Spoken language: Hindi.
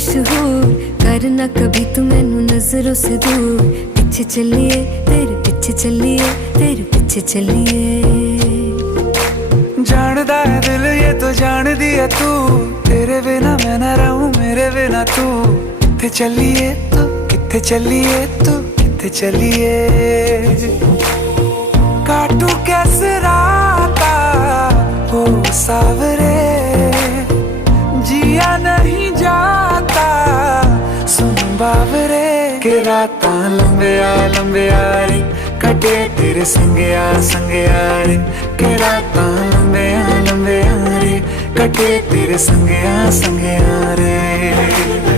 मशहूर, करना कभी तू मैनू नजरों से दूर। पीछे चलिए तेरे पीछे चलिए, तेरे पीछे चलिए। जानदा है दिल ये तो जान दिया तू, तेरे बिना मैं ना रहूं मेरे बिना तू। किथे चलिए तू, किथे चलिए तू, किथे चलिए। काटू कैसे राता हो सावरे, जिया नहीं जाता सुन बावरे। के राता लंबिया लंबिया रे, कटे तेरे संगया संगया रे। के राता लंबिया लंबिया रे, कटे तेरे संगया संगया रे।